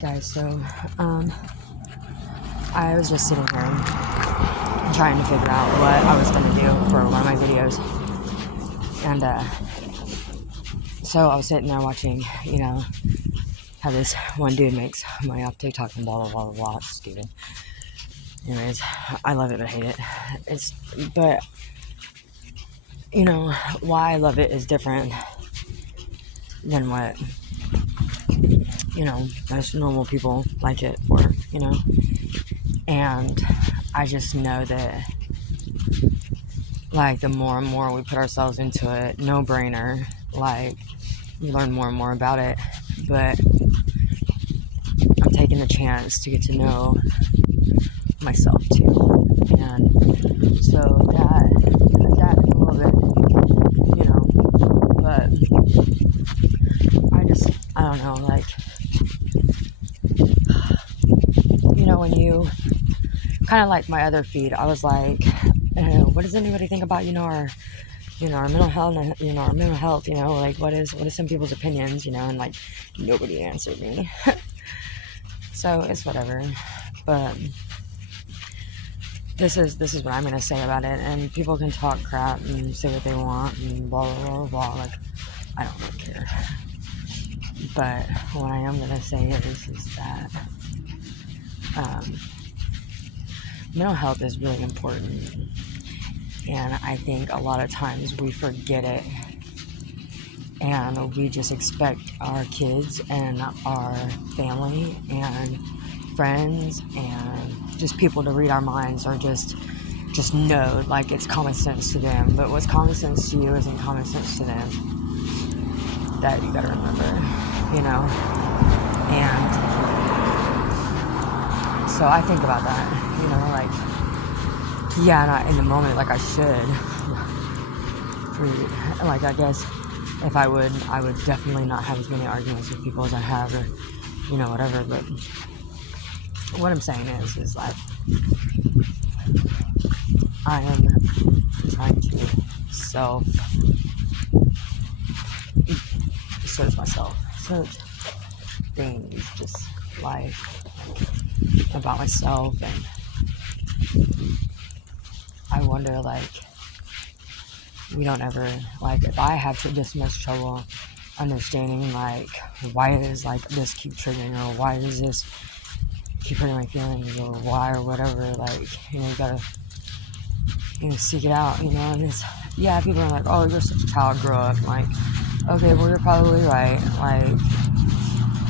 Guys, so I was just sitting here trying to figure out what I was gonna do for one of my videos, and so I was sitting there watching, how this one dude makes money off TikTok and blah blah blah blah blah. It's stupid. Anyways, I love it but hate it. But why I love it is different than what most normal people like it for, and I just know that, like, the more and more we put ourselves into it, no brainer, like, you learn more and more about it. But I'm taking the chance to get to know myself too, and so that is a little bit, but I don't know, like, when you kind of like my other feed, I was like, what does anybody think about, our mental health, like, what is some people's opinions, and like, nobody answered me. So it's whatever. But this is what I'm gonna say about it, and people can talk crap and say what they want and blah blah blah blah. Like, I don't really care. But what I am gonna say is that mental health is really important, and I think a lot of times we forget it, and we just expect our kids and our family and friends and just people to read our minds, or just know, like, it's common sense to them. But what's common sense to you isn't common sense to them. That you gotta remember, and so I think about that, like, yeah, not in the moment, like I should. Like, I guess if I would definitely not have as many arguments with people as I have, or whatever. But what I'm saying is like, I am trying to search myself, search things, just life, about myself. And I wonder, like, we don't ever, like, if I have this much trouble understanding, like, why does, like, this keep triggering, or why does this keep hurting my feelings, or why, or whatever, like, you gotta, seek it out, and it's, yeah, people are like, oh, you're such a child, grow up. Like, okay, well, you're probably right, like,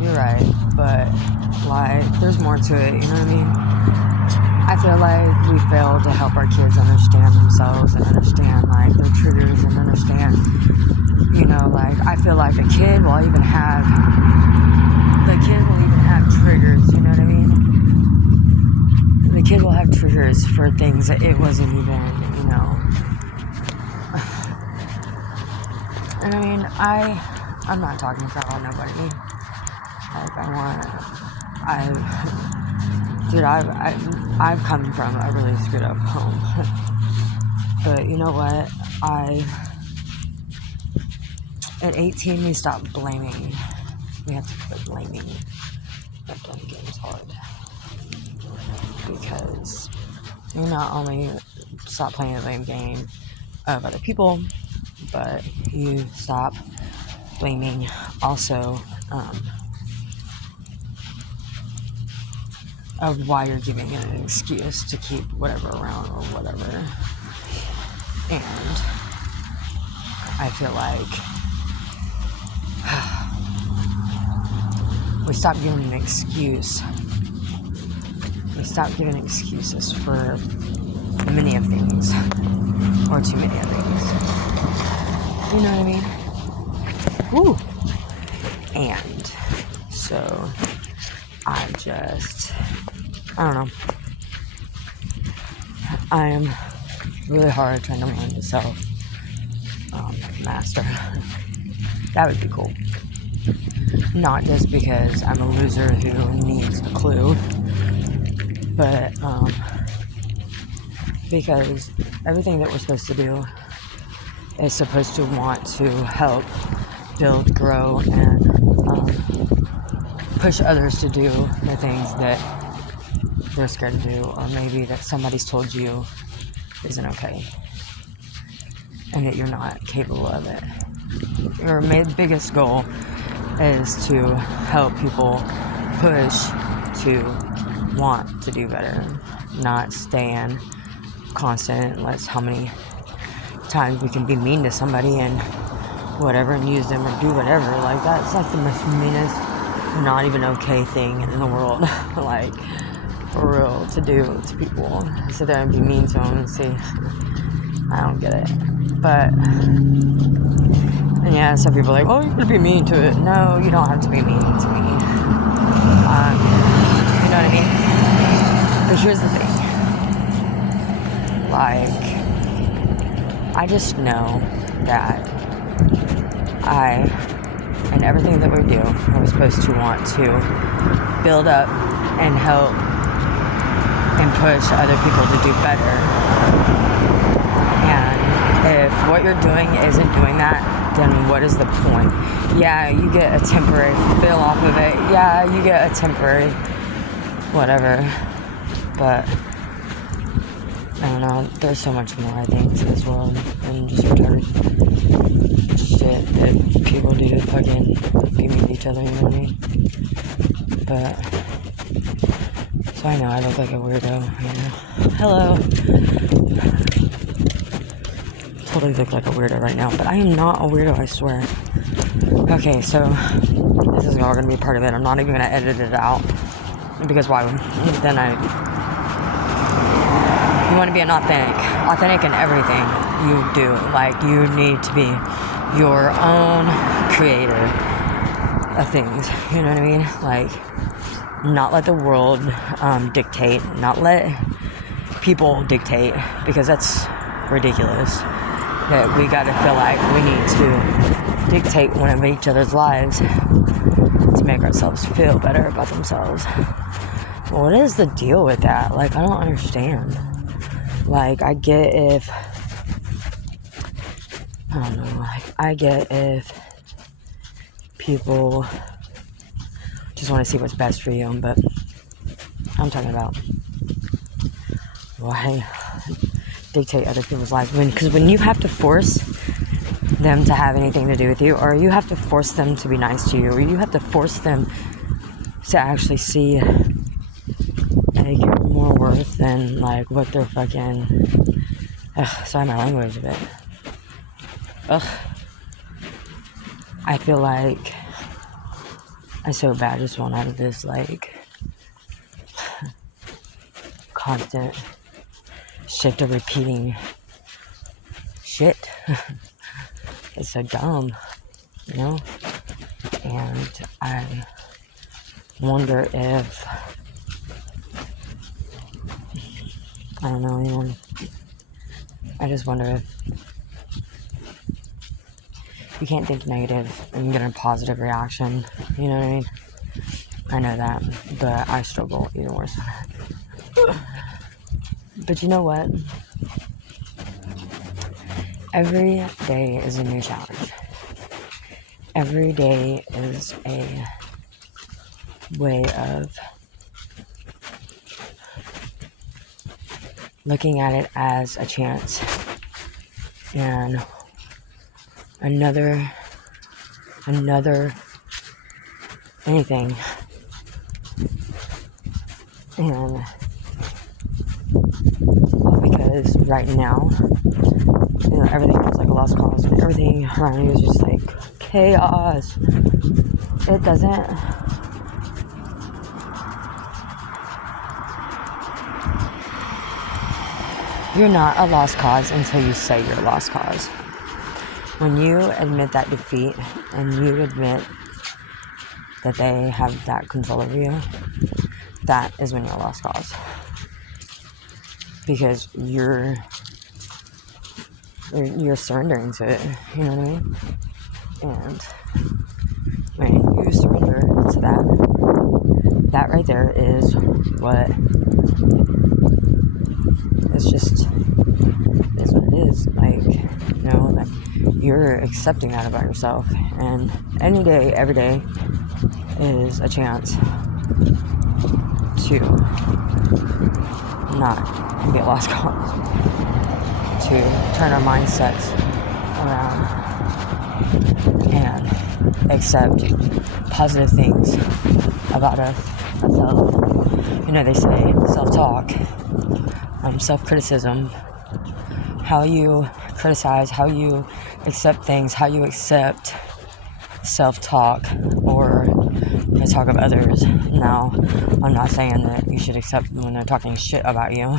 you're right, but, like, there's more to it, you know what I mean? I feel like we fail to help our kids understand themselves, and understand, like, their triggers, and understand, like, I feel like the kid will even have triggers, you know what I mean? The kid will have triggers for things that it wasn't even, and I mean, I'm not talking for all nobody. Like, I've come from a really screwed up home. But you know what? At 18, we stopped blaming. We have to quit blaming. That blame game is hard. Because you not only stop playing the blame game of other people, but you stop blaming also of why you're giving it an excuse to keep whatever around, or whatever. And I feel like we stop giving an excuse. We stop giving excuses for many of things, or too many of things. You know what I mean? Woo! And so I don't know. I am really hard trying to learn to self-master. That would be cool. Not just because I'm a loser who needs a clue, but because everything that we're supposed to do is supposed to want to help build, grow, and push others to do the things that they're scared to do, or maybe that somebody's told you isn't okay and that you're not capable of it. Your biggest goal is to help people push to want to do better, not stay in constant, let's how many times we can be mean to somebody and whatever and use them or do whatever. Like, that's like the most meanest, not even okay thing in the world. Like, for real, to do to people. Sit there and be mean to them and see. I don't get it. But, and yeah, some people are like, oh, you're gonna be mean to it. No, you don't have to be mean to me. You know what I mean? But here's the thing. Like, I just know that and everything that we do, we're supposed to want to build up and help and push other people to do better. And if what you're doing isn't doing that, then what is the point? Yeah, you get a temporary feel off of it. Yeah, you get a temporary whatever. But I don't know, there's so much more, I think, to this world than just retarded shit that people do to fucking be mean to each other, you know what I mean? But, so I know I look like a weirdo, you know. Hello. Totally look like a weirdo right now, but I am not a weirdo, I swear. Okay, so, this is all gonna be a part of it. I'm not even gonna edit it out, because why? Then you want to be an authentic in everything you do. Like, you need to be your own creator of things, you know what I mean? Like, not let the world dictate, not let people dictate, because that's ridiculous, that we gotta feel like we need to dictate one of each other's lives to make ourselves feel better about themselves. What is the deal with that? Like, I don't understand. Like, I get if people just want to see what's best for you, but I'm talking about why dictate other people's lives, because when you have to force them to have anything to do with you, or you have to force them to be nice to you, or you have to force them to actually see like you're more worth than like what they're fucking sorry my language a bit. I feel like I so bad just want out of this like constant shift of repeating shit. It's so dumb, you know? And I wonder if I don't know anyone. I just wonder if you can't think negative and get a positive reaction. You know what I mean? I know that, but I struggle even worse. But you know what? Every day is a new challenge. Every day is a way of looking at it as a chance and another anything. And because right now, you know, everything feels like a lost cause and everything around you is just like chaos. It doesn't. You're not a lost cause until you say you're a lost cause. When you admit that defeat and you admit that they have that control over you, that is when you're a lost cause. Because you're surrendering to it, you know what I mean? And when you surrender to that right there is what it's just is what it is. Like, you know, like you're accepting that about yourself, and any day, every day is a chance to not be a lost cause, to turn our mindsets around and accept positive things about ourselves. You know, they say self-talk, self-criticism, how you criticize, how you accept things, how you accept self-talk or the talk of others. Now, I'm not saying that you should accept when they're talking shit about you.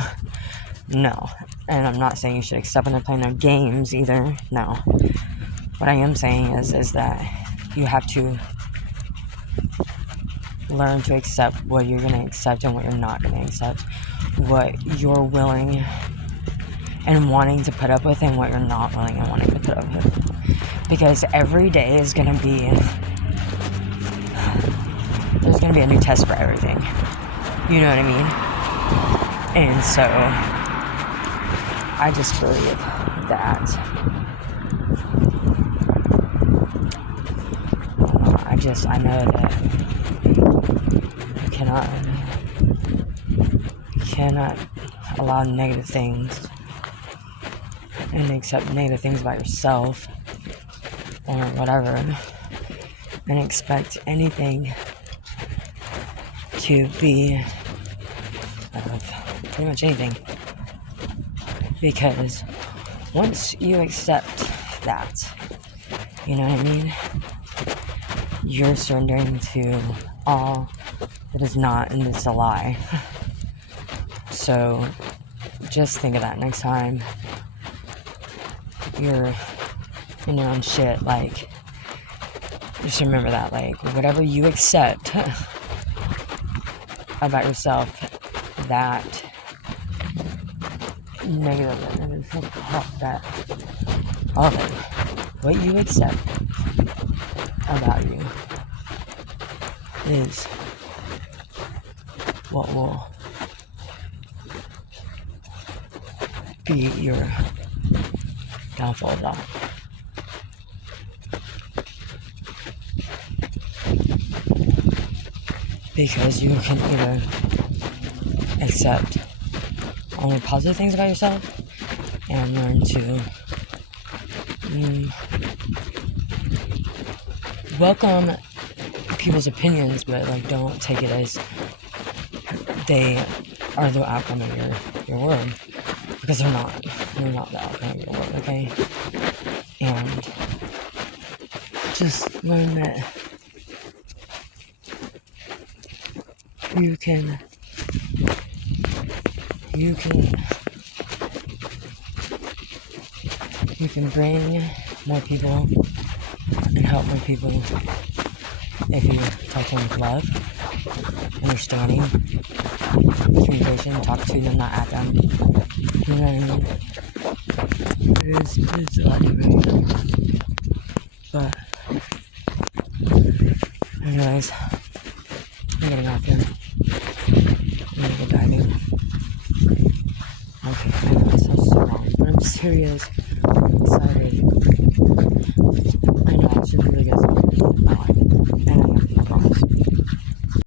No. And I'm not saying you should accept when they're playing their games either. No. What I am saying is that you have to learn to accept what you're going to accept and what you're not going to accept. What you're willing and wanting to put up with and what you're not willing and wanting to put up with. Because every day is going to be... there's going to be a new test for everything. You know what I mean? And so, I just believe that... I know that you cannot allow negative things and accept negative things about yourself or whatever and expect anything to be pretty much anything, because once you accept that, you know what I mean, you're surrendering to all that is not, and it's a lie. So just think of that next time you're in your own shit. Like, just remember that, like, whatever you accept about yourself, that negative, that all of it, what you accept about you is what will be your downfall of that. Because you can either accept only positive things about yourself and learn to welcome people's opinions, but like don't take it as they are the outcome of your world, because they're not the outcome of your world, okay? And just learn that you can bring more people and help more people if you talk to them with love, understanding, communication, talk to them, not at them. You know what I mean? It's a lot deeper, but anyways, I'm getting off here. I'm gonna go diving. Okay, I know it sounds so wrong, but I'm serious. I'm excited. I know, I should really get some. And I am.